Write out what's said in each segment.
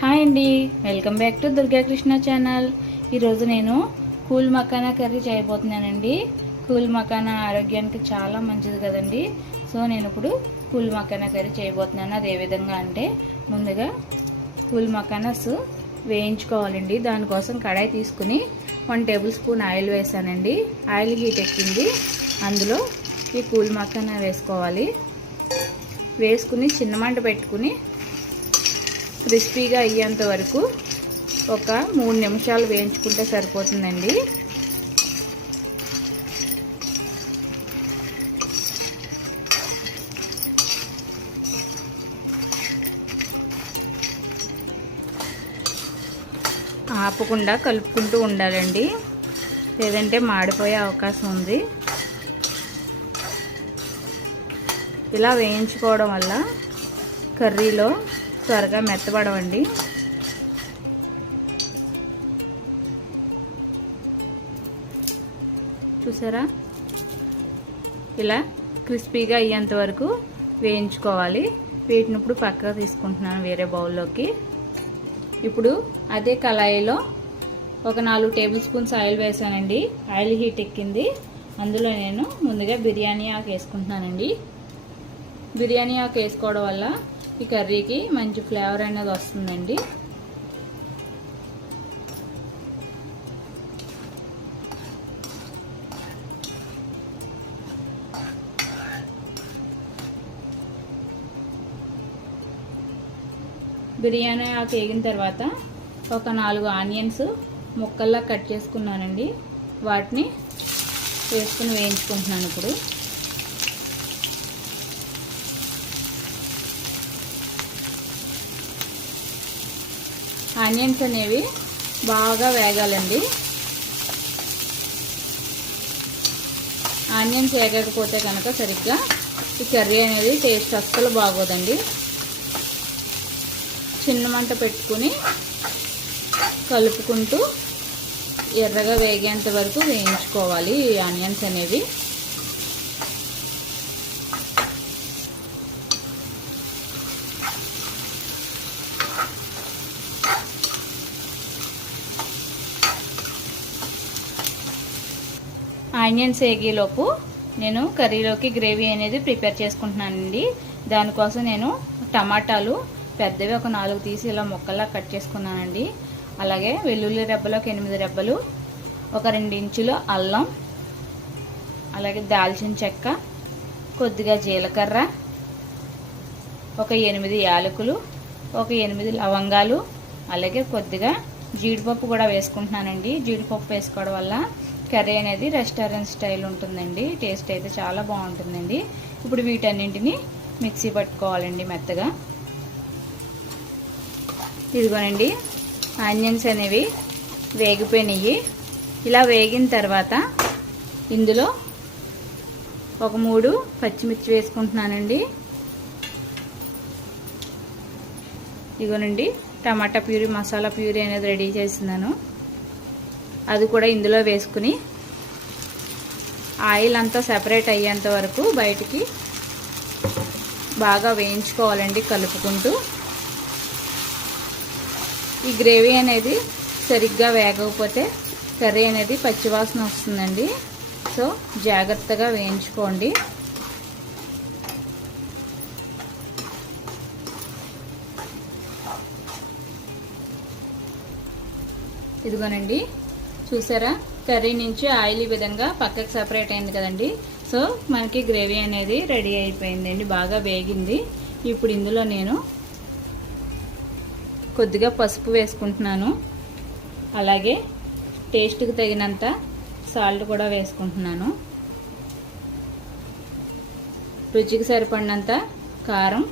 Hi అండి. Welcome back to Durgakrishna channel. ఈరోజు నేను కూల్ మకానా కర్రీ చేయబోతున్నానండి. కూల్ మకానా ఆరోగ్యానికి చాలా మంచిది కదండి. సో నేను ఇప్పుడు కూల్ మకానా కర్రీ చేయబోతున్నాను. అది ఏ విధంగా అంటే ముందుగా కూల్ మకానాస్ వేయించుకోవాలండి. దానికోసం కడాయి తీసుకుని వన్ టేబుల్ స్పూన్ ఆయిల్ వేసానండి. ఆయిల్ హీట్ ఎక్కింది. అందులో ఈ కూల్ మకానా వేసుకోవాలి. వేసుకుని చిన్న మంట పెట్టుకుని క్రిస్పీగా అయ్యేంత వరకు ఒక మూడు నిమిషాలు వేయించుకుంటే సరిపోతుందండి. ఆపకుండా కలుపుకుంటూ ఉండాలండి. లేదంటే మాడిపోయే అవకాశం ఉంది. ఇలా వేయించుకోవడం వల్ల కర్రీలో త్వరగా మెత్తబడవండి. చూసారా? ఇలా క్రిస్పీగా అయ్యేంత వరకు వేయించుకోవాలి. వీటిని ఇప్పుడు పక్కకు తీసుకుంటున్నాను వేరే బౌల్లోకి. ఇప్పుడు అదే కళాయిలో ఒక నాలుగు టేబుల్ స్పూన్స్ ఆయిల్ వేసానండి. ఆయిల్ హీట్ ఎక్కింది. అందులో నేను ముందుగా బిర్యానీ ఆకు వేసుకుంటున్నానండి. బిర్యానీ ఆకు వేసుకోవడం వల్ల ఈ కర్రీకి మంచి ఫ్లేవర్ అనేది వస్తుందండి. బిర్యానీ ఆకు వేగిన తర్వాత ఒక నాలుగు ఆనియన్స్ ముక్కల్లా కట్ చేసుకున్నానండి. వాటిని వేసుకుని వేయించుకుంటున్నాను ఇప్పుడు. ఆనియన్స్ అనేవి బాగా వేగాలండి. ఆనియన్స్ వేగకపోతే కనుక సరిగ్గా ఈ కర్రీ అనేది టేస్ట్ అస్సలు బాగోదండి. చిన్న మంట పెట్టుకుని కలుపుకుంటూ ఎర్రగా వేగేంత వరకు వేయించుకోవాలి ఈ ఆనియన్స్ అనేవి. ఆనియన్స్ వేగేలోపు నేను కర్రీలోకి గ్రేవీ అనేది ప్రిపేర్ చేసుకుంటున్నానండి. దానికోసం నేను టమాటాలు పెద్దవి ఒక నాలుగు తీసి ఇలా ముక్కల్లా కట్ చేసుకున్నానండి. అలాగే వెల్లుల్లి రెబ్బలు ఒక ఎనిమిది రెబ్బలు ఒక రెండు ఇంచులు అల్లం అలాగే దాల్చిన చెక్క కొద్దిగా జీలకర్ర ఒక ఎనిమిది యాలకులు ఒక ఎనిమిది లవంగాలు అలాగే కొద్దిగా జీడిపప్పు కూడా వేసుకుంటున్నానండి. జీడిపప్పు వేసుకోవడం వల్ల కర్రీ అనేది రెస్టారెంట్ స్టైల్ ఉంటుందండి. టేస్ట్ అయితే చాలా బాగుంటుందండి. ఇప్పుడు వీటన్నింటిని మిక్సీ పట్టుకోవాలండి మెత్తగా. ఇదిగోనండి ఆనియన్స్ అనేవి వేగిపోయినాయి. ఇలా వేగిన తర్వాత ఇందులో ఒక మూడు పచ్చిమిర్చి వేసుకుంటున్నానండి. ఇదిగోనండి టమాటా ప్యూరీ మసాలా ప్యూరీ అనేది రెడీ చేస్తున్నాను. అది కూడా ఇందులో వేసుకుని ఆయిల్ అంతా సెపరేట్ అయ్యేంత వరకు బయటికి బాగా వేయించుకోవాలండి కలుపుకుంటూ. ఈ గ్రేవీ అనేది సరిగ్గా వేగకపోతే కర్రీ అనేది పచ్చివాసన వస్తుందండి. సో జాగ్రత్తగా వేయించుకోండి. ఇదిగోనండి. చూసారా? కర్రీ నుంచి ఆయిల్ ఈ విధంగా పక్కకు సపరేట్ అయింది కదండి. సో మనకి గ్రేవీ అనేది రెడీ అయిపోయిందండి. బాగా వేగింది. ఇప్పుడు ఇందులో నేను కొద్దిగా పసుపు వేసుకుంటున్నాను. అలాగే టేస్ట్కి తగినంత సాల్ట్ కూడా వేసుకుంటున్నాను. రుచికి సరిపడినంత కారం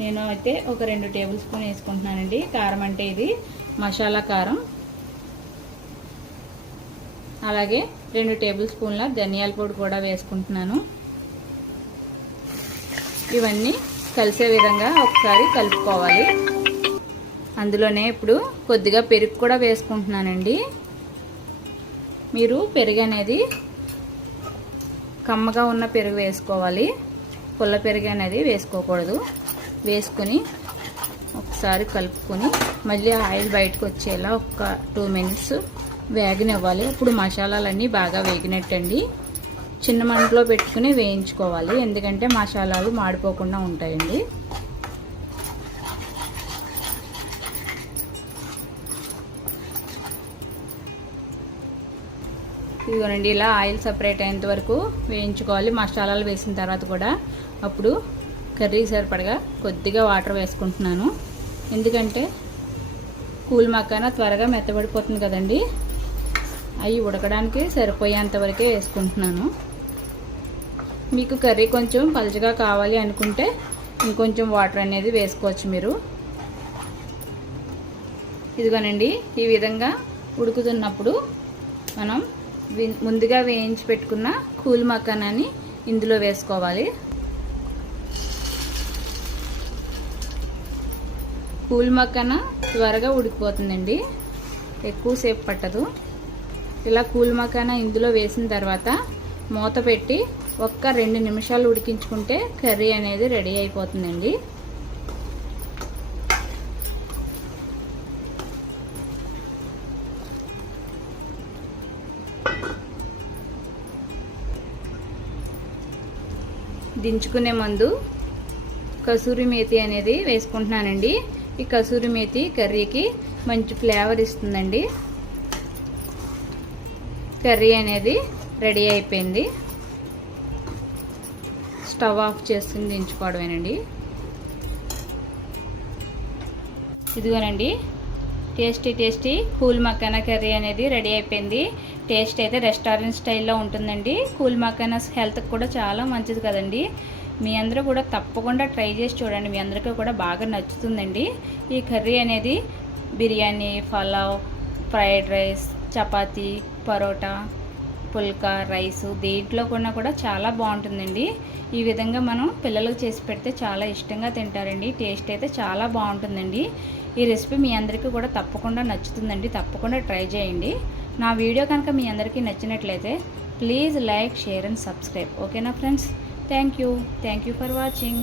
నేను అయితే ఒక రెండు టేబుల్ స్పూన్ వేసుకుంటున్నానండి. కారం అంటే ఇది మసాలా కారం. అలాగే రెండు టేబుల్ స్పూన్ల ధనియాల పొడి కూడా వేసుకుంటున్నాను. ఇవన్నీ కలిసే విధంగా ఒకసారి కలుపుకోవాలి. అందులోనే ఇప్పుడు కొద్దిగా పెరుగు కూడా వేసుకుంటున్నానండి. మీరు పెరుగు అనేది కమ్మగా ఉన్న పెరుగు వేసుకోవాలి. పుల్ల పెరుగు అనేది వేసుకోకూడదు. వేసుకుని ఒకసారి కలుపుకొని మళ్ళీ ఆయిల్ బయటకు వచ్చేలా ఒక టూ మినిట్స్ వేగనివ్వాలి. ఇప్పుడు మసాలాలన్నీ బాగా వేగినట్టండి. చిన్న మంటలో పెట్టుకుని వేయించుకోవాలి. ఎందుకంటే మసాలాలు మాడిపోకుండా ఉంటాయండి. ఇదిగోనండి ఇలా ఆయిల్ సపరేట్ అయ్యేంత వరకు వేయించుకోవాలి. మసాలాలు వేసిన తర్వాత కూడా అప్పుడు కర్రీ సరిపడగా కొద్దిగా వాటర్ వేసుకుంటున్నాను. ఎందుకంటే కూల్ మక్కాన త్వరగా మెత్తబడిపోతుంది కదండి. అవి ఉడకడానికి సరిపోయేంత వరకే వేసుకుంటున్నాను. మీకు కర్రీ కొంచెం పలుచగా కావాలి అనుకుంటే ఇంకొంచెం వాటర్ అనేది వేసుకోవచ్చు మీరు. ఇదిగోనండి ఈ విధంగా ఉడుకుతున్నప్పుడు మనం ముందుగా వేయించి పెట్టుకున్న కూల్ మకానాన్ని ఇందులో వేసుకోవాలి. కూల్ మక్కన త్వరగా ఉడికిపోతుందండి. ఎక్కువసేపు పట్టదు. ఇలా కూల్ మకానా ఇందులో వేసిన తర్వాత మూత పెట్టి ఒక్క రెండు నిమిషాలు ఉడికించుకుంటే కర్రీ అనేది రెడీ అయిపోతుందండి. దించుకునే ముందు కసూరి మేతి అనేది వేసుకుంటున్నానండి. ఈ కసూరి మేతి కర్రీకి మంచి ఫ్లేవర్ ఇస్తుందండి. కర్రీ అనేది రెడీ అయిపోయింది. స్టవ్ ఆఫ్ చేసుకుని దించుకోవడమేనండి. ఇదిగోనండి tasty tasty cool makhana curry అనేది రెడీ అయిపోయింది. టేస్ట్ అయితే రెస్టారెంట్ స్టైల్లో ఉంటుందండి. కూల్ మకానాస్ హెల్త్కి కూడా చాలా మంచిది కదండి. మీ అందరూ కూడా తప్పకుండా ట్రై చేసి చూడండి. మీ అందరికీ కూడా బాగా నచ్చుతుందండి. ఈ కర్రీ అనేది biryani pulao fried rice chapati paratha phulka rice దేంట్లో కూడా కూడా చాలా బాగుంటుందండి. ఈ విధంగా మనం పిల్లలకు చేసి పెడితే చాలా ఇష్టంగా తింటారండి. టేస్ట్ అయితే చాలా బాగుంటుందండి. ఈ రెసిపీ మీ అందరికీ కూడా తప్పకుండా నచ్చుతుందండి. తప్పకుండా ట్రై చేయండి. నా వీడియో కనుక మీ అందరికీ నచ్చినట్లయితే please like share and subscribe. ఓకేనా friends? Thank you. Thank you for watching.